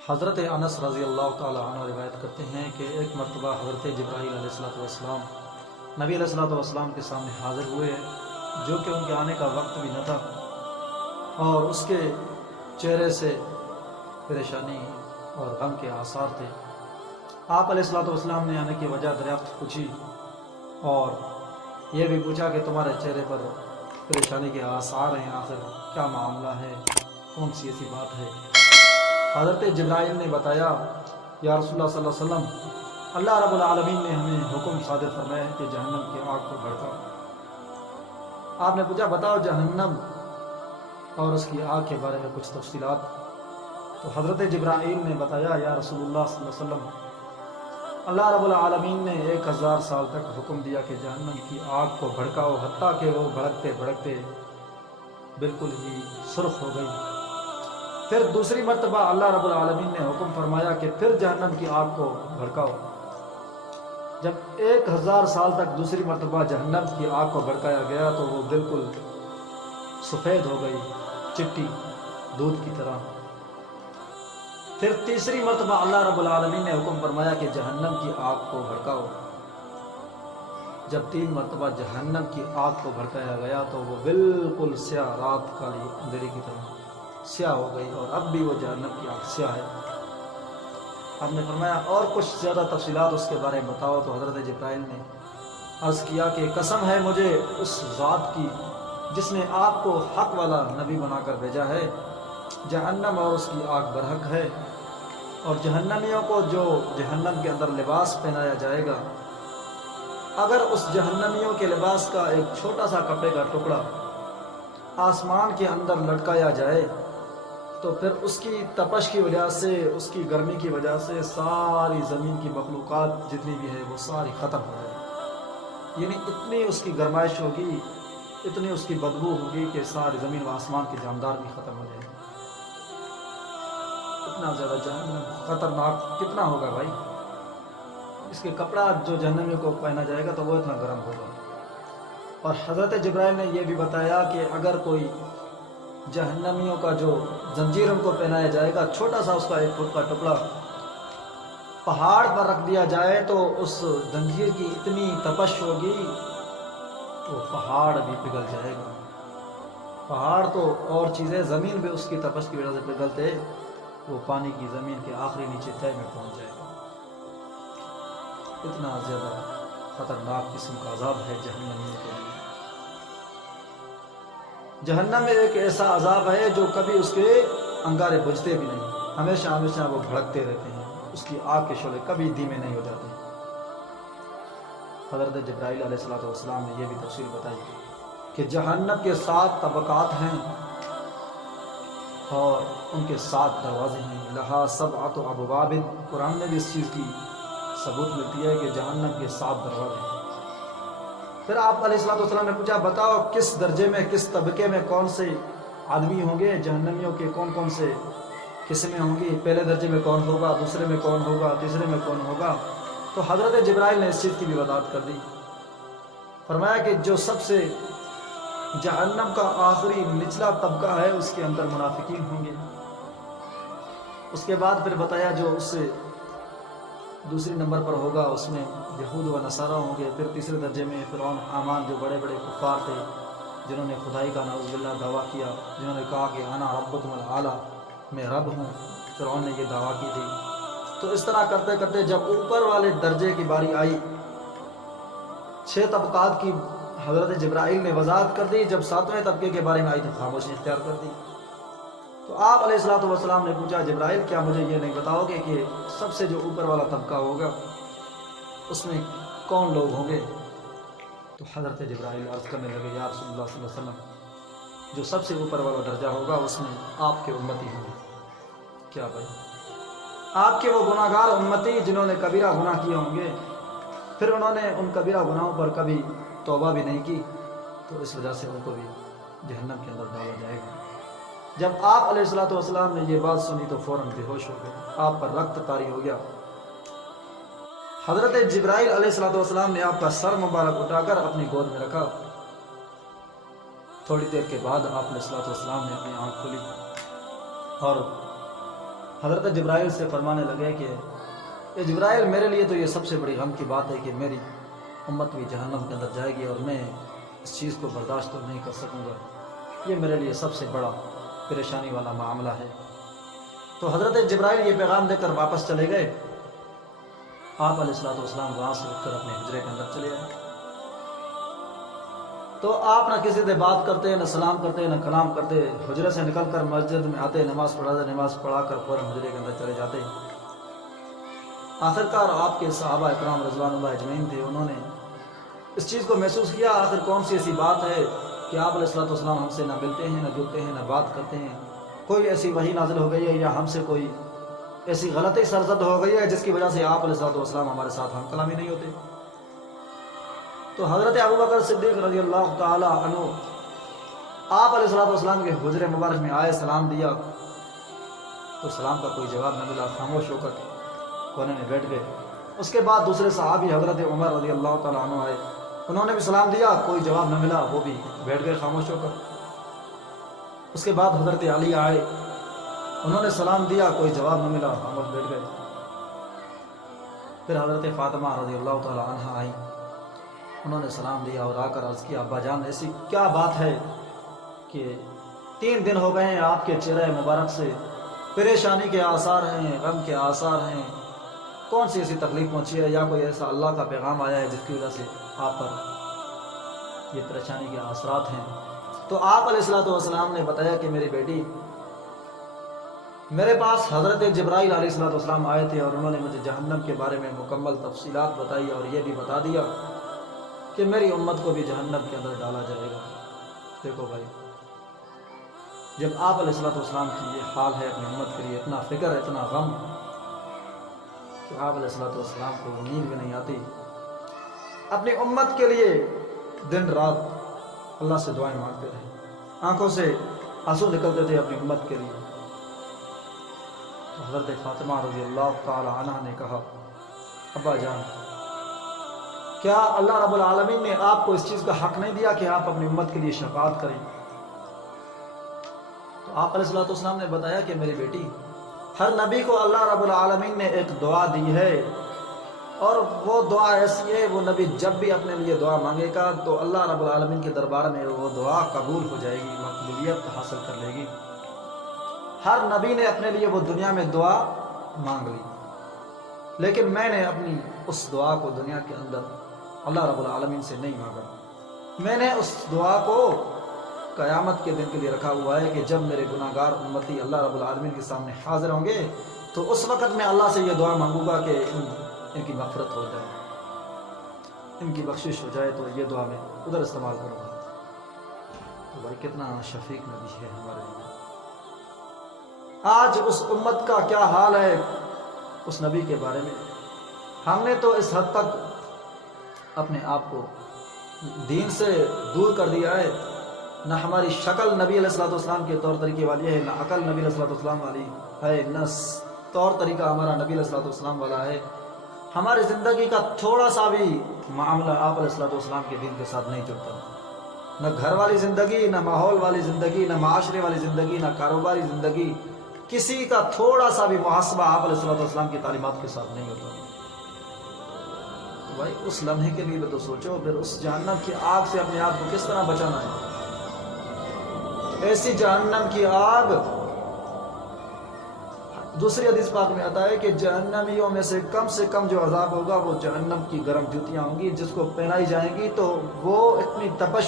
حضرت انس رضی اللہ تعالیٰ عنہ روایت کرتے ہیں کہ ایک مرتبہ حضرت جبرائیل علیہ السلام نبی علیہ السلام کے سامنے حاضر ہوئے، جو کہ ان کے آنے کا وقت بھی نہ تھا، اور اس کے چہرے سے پریشانی اور غم کے آثار تھے۔ آپ علیہ السلام نے آنے کی وجہ دریافت پوچھی اور یہ بھی پوچھا کہ تمہارے چہرے پر پریشانی کے آثار ہیں، آخر کیا معاملہ ہے، کون سی ایسی بات ہے؟ حضرت جبرائیل نے بتایا، یا رسول اللہ صلی اللہ علیہ وسلم، اللہ رب العالمین نے ہمیں حکم صادر فرمایا ہے کہ جہنم کی آگ کو بھڑکاؤ۔ آپ نے پوچھا بتاؤ جہنم اور اس کی آگ کے بارے میں کچھ تفصیلات۔ تو حضرت جبرائیل نے بتایا، یا رسول اللہ صلی اللہ علیہ وسلم، اللہ رب العالمین نے 1000 سال تک حکم دیا کہ جہنم کی آگ کو بھڑکاؤ، حتیٰ کہ وہ بھڑکتے بھڑکتے بالکل ہی سرخ ہو گئی۔ پھر دوسری مرتبہ اللہ رب العالمین نے حکم فرمایا کہ پھر جہنم کی آگ کو بھڑکاؤ۔ جب 1000 سال تک دوسری مرتبہ جہنم کی آگ کو بھڑکایا گیا تو وہ بالکل سفید ہو گئی، چٹی دودھ کی طرح۔ پھر تیسری مرتبہ اللہ رب العالمین نے حکم فرمایا کہ جہنم کی آگ کو بھڑکاؤ۔ جب 3 مرتبہ جہنم کی آگ کو بھڑکایا گیا تو وہ بالکل سیاہ، رات کالی اندھیرے کی طرح سیاہ ہو گئی، اور اب بھی وہ جہنم کی آگ سیاہ ہے۔ آپ نے فرمایا اور کچھ زیادہ تفصیلات اس کے بارے میں بتاؤ۔ تو حضرت جبرائیل نے عرض کیا کہ قسم ہے مجھے اس ذات کی جس نے آپ کو حق والا نبی بنا کر بھیجا ہے، جہنم اور اس کی آگ برحق ہے، اور جہنمیوں کو جو جہنم کے اندر لباس پہنایا جائے گا، اگر اس جہنمیوں کے لباس کا ایک چھوٹا سا کپڑے کا ٹکڑا آسمان کے اندر لٹکایا جائے تو پھر اس کی تپش کی وجہ سے، اس کی گرمی کی وجہ سے ساری زمین کی مخلوقات جتنی بھی ہے وہ ساری ختم ہو جائے، یعنی اتنی اس کی گرمائش ہوگی، اتنی اس کی بدبو ہوگی کہ ساری زمین و آسمان کے جاندار بھی ختم ہو جائے۔ اتنا زیادہ جہنم خطرناک کتنا ہوگا بھائی؟ اس کے کپڑا جو جہنمیوں کو پہنا جائے گا تو وہ اتنا گرم ہوگا۔ اور حضرت جبرائیل نے یہ بھی بتایا کہ اگر کوئی جہنمیوں کا جو زنجیر ان کو پہنایا جائے گا، چھوٹا سا اس کا 1 فٹ کا ٹکڑا پہاڑ پر رکھ دیا جائے تو اس زنجیر کی اتنی تپش ہوگی وہ پہاڑ بھی پگھل جائے گا۔ پہاڑ تو اور چیزیں، زمین بھی اس کی تپش کی وجہ سے پگھلتے وہ پانی کی زمین کے آخری نیچے تہہ میں پہنچ جائے گا۔ اتنا زیادہ خطرناک قسم کا عذاب ہے جہنمیوں کے لیے۔ جہنم میں ایک ایسا عذاب ہے جو کبھی اس کے انگارے بجھتے بھی نہیں، ہمیشہ ہمیشہ وہ بھڑکتے رہتے ہیں، اس کی آگ کے شعلے کبھی دھیمے نہیں ہو جاتے۔ حضرت جبرائیل علیہ السلام نے یہ بھی تفصیل بتائی کہ جہنم کے 7 طبقات ہیں اور ان کے 7 دروازے ہیں، لہا 7 ابواب۔ قرآن میں بھی اس چیز کی ثبوت ملتی ہے کہ جہنم کے 7 دروازے ہیں۔ پھر آپ علیہ السلام نے پوچھا بتاؤ کس درجے میں، کس طبقے میں کون سے آدمی ہوں گے، جہنمیوں کے کون کون سے قسمیں ہوں گی، پہلے درجے میں کون ہوگا، دوسرے میں کون ہوگا، تیسرے میں کون ہوگا؟ تو حضرت جبرائیل نے اس چیز کی بھی وضاحت کر دی۔ فرمایا کہ جو سب سے جہنم کا آخری نچلا طبقہ ہے اس کے اندر منافقین ہوں گے۔ اس کے بعد پھر بتایا جو اس سے دوسری نمبر پر ہوگا اس میں یہود و نصارہ ہوں گے۔ پھر تیسرے درجے میں فرعون، حامان، جو بڑے بڑے کفار تھے جنہوں نے خدائی کا نعوذ باللہ دعویٰ کیا، جنہوں نے کہا کہ انا ربکم الاعلیٰ، میں رب ہوں، فرعون نے یہ دعویٰ کی تھی۔ تو اس طرح کرتے کرتے جب اوپر والے درجے کی باری آئی، 6 طبقات کی حضرت جبرائیل نے وضاحت کر دی، جب 7ویں طبقے کے بارے میں آئی تو خاموشی اختیار کر دی۔ تو آپ علیہ السلام نے پوچھا جبرائیل کیا مجھے یہ نہیں بتاؤ گے کہ سب سے جو اوپر والا طبقہ ہوگا اس میں کون لوگ ہوں گے؟ تو حضرت جبرائیل عرض کرنے لگے، یا رسول اللہ صلی اللہ علیہ وسلم، جو سب سے اوپر والا درجہ ہوگا اس میں آپ کے امتی ہوں گے۔ کیا بھائی؟ آپ کے وہ گناہ گار امتی جنہوں نے کبیرہ گناہ کیے ہوں گے، پھر انہوں نے ان کبیرہ گناہوں پر کبھی توبہ بھی نہیں کی، تو اس وجہ سے ان کو بھی جہنم کے اندر ڈالا جائے گا۔ جب آپ علیہ السلام نے یہ بات سنی تو فوراً بے ہوش ہو گئے، آپ پر رقت طاری ہو گیا۔ حضرت جبرائیل علیہ السلام نے آپ کا سر مبارک اٹھا کر اپنی گود میں رکھا۔ تھوڑی دیر کے بعد آپ علیہ السلام نے اپنی آنکھ کھولی اور حضرت جبرائیل سے فرمانے لگے کہ اے جبرائیل، میرے لیے تو یہ سب سے بڑی غم کی بات ہے کہ میری امت بھی جہنم کے اندر جائے گی اور میں اس چیز کو برداشت تو نہیں کر سکوں گا، یہ میرے لیے سب سے بڑا پریشانی والا معاملہ ہے۔ تو حضرت جبرائیل یہ پیغام دے کر واپس چلے گئے۔ آپ علیہ الصلوۃ والسلام وہاں سے اٹھ کر اپنے حجرے کے اندر چلے آئے۔ تو آپ نہ کسی سے بات کرتے، نہ سلام کرتے، نہ کلام کرتے، حجرے سے نکل کر مسجد میں آتے، نماز پڑھاتے، نماز پڑھا کر فوراً حجرے کے اندر چلے جاتے۔ آخرکار آپ کے صحابہ اکرام رضوان اللہ اجمعین تھے، انہوں نے اس چیز کو محسوس کیا، آخر کون سی ایسی بات ہے کہ آپ علیہ الصلوۃ والسلام ہم سے نہ ملتے ہیں، نہ جلتے ہیں، نہ بات کرتے ہیں، کوئی ایسی وحی نازل ہو گئی ہے یا ہم سے کوئی ایسی غلطی سرزد ہو گئی ہے جس کی وجہ سے آپ علیہ الصلوۃ والسلام ہمارے ساتھ ہم کلامی نہیں ہوتے۔ تو حضرت ابوبکر صدیق رضی اللہ تعالی عنہ آپ علیہ الصلوۃ والسلام کے حجرے مبارک میں آئے، سلام دیا تو سلام کا کوئی جواب نہ ملا، خاموش ہو کر کونے میں بیٹھ گئے۔ اس کے بعد دوسرے صحابی حضرت عمر رضی اللہ تعالی عنہ آئے، انہوں نے بھی سلام دیا، کوئی جواب نہ ملا، وہ بھی بیٹھ گئے خاموش ہو کر۔ اس کے بعد حضرت علی آئے، انہوں نے سلام دیا، کوئی جواب نہ ملا، خاموش بیٹھ گئے۔ پھر حضرت فاطمہ رضی اللہ تعالی عنہ آئی، انہوں نے سلام دیا اور آ کر عرض کیا، ابا جان ایسی کیا بات ہے کہ 3 دن ہو گئے ہیں آپ کے چہرے مبارک سے پریشانی کے آثار ہیں، غم کے آثار ہیں، کون سی ایسی تکلیف پہنچی ہے یا کوئی ایسا اللہ کا پیغام آیا ہے جس کی وجہ سے آپ پر یہ پریشانی کے اثرات ہیں؟ تو آپ علیہ الصلوۃ والسلام نے بتایا کہ میری بیٹی، میرے پاس حضرت جبرائیل علیہ الصلوۃ والسلام آئے تھے اور انہوں نے مجھے جہنم کے بارے میں مکمل تفصیلات بتائی اور یہ بھی بتا دیا کہ میری امت کو بھی جہنم کے اندر ڈالا جائے گا۔ دیکھو بھائی، جب آپ علیہ الصلوۃ والسلام کی یہ حال ہے اپنی امت کے لیے، اتنا فکر، اتنا غم کہ آپ علیہ الصلوۃ والسلام کو نیند بھی نہیں آتی، اپنی امت کے لیے دن رات اللہ سے دعائیں مانگتے رہے، آنکھوں سے آنسو نکلتے تھے اپنی امت کے لیے۔ تو حضرت فاطمہ رضی اللہ تعالی عنہ نے کہا، ابا جان، کیا اللہ رب العالمین نے آپ کو اس چیز کا حق نہیں دیا کہ آپ اپنی امت کے لیے شفاعت کریں؟ تو آپ علیہ الصلوۃ والسلام نے بتایا کہ میری بیٹی، ہر نبی کو اللہ رب العالمین نے ایک دعا دی ہے اور وہ دعا ایسی ہے، وہ نبی جب بھی اپنے لیے دعا مانگے گا تو اللہ رب العالمین کے دربار میں وہ دعا قبول ہو جائے گی، مقبولیت حاصل کر لے گی۔ ہر نبی نے اپنے لیے وہ دنیا میں دعا مانگ لی، لیکن میں نے اپنی اس دعا کو دنیا کے اندر اللہ رب العالمین سے نہیں مانگا، میں نے اس دعا کو قیامت کے دن کے لیے رکھا ہوا ہے کہ جب میرے گناہ گار امتی اللہ رب العالمین کے سامنے حاضر ہوں گے تو اس وقت میں اللہ سے یہ دعا مانگوں گا کہ ان کی مغفرت ہو جائے، ان کی بخشش ہو جائے، تو یہ دعا میں ادھر استعمال کروں گا۔ تو بھائی کتنا شفیق نبی ہے ہمارے لیے۔ آج اس امت کا کیا حال ہے اس نبی کے بارے میں؟ ہم نے تو اس حد تک اپنے آپ کو دین سے دور کر دیا ہے، نہ ہماری شکل نبی علیہ الصلوۃ والسلام کے طور طریقے والی ہے، نہ عقل نبی علیہ الصلوۃ والسلام والی ہے، نہ طور طریقہ ہمارا نبی علیہ الصلوۃ والسلام والا ہے۔ ہماری زندگی کا تھوڑا سا بھی معاملہ آپ علیہ الصلوۃ والسلام کے دین کے ساتھ نہیں جڑتا، نہ گھر والی زندگی، نہ ماحول والی زندگی، نہ معاشرے والی زندگی، نہ کاروباری زندگی، کسی کا تھوڑا سا بھی محاسبہ آپ علیہ الصلوۃ والسلام کی تعلیمات کے ساتھ نہیں ہوتا۔ تو بھائی اس لمحے کے لیے بھی تو سوچو، پھر اس جہنم کی آگ سے اپنے آپ کو کس طرح بچانا ہے؟ ایسی جہنم کی آگ، دوسری حدیث پاک میں آتا ہے کہ جہنمیوں میں سے کم جو عذاب ہوگا وہ جہنم کی گرم جوتیاں ہوں گی، جس کو پہنائی جائیں گی تو وہ اتنی تپش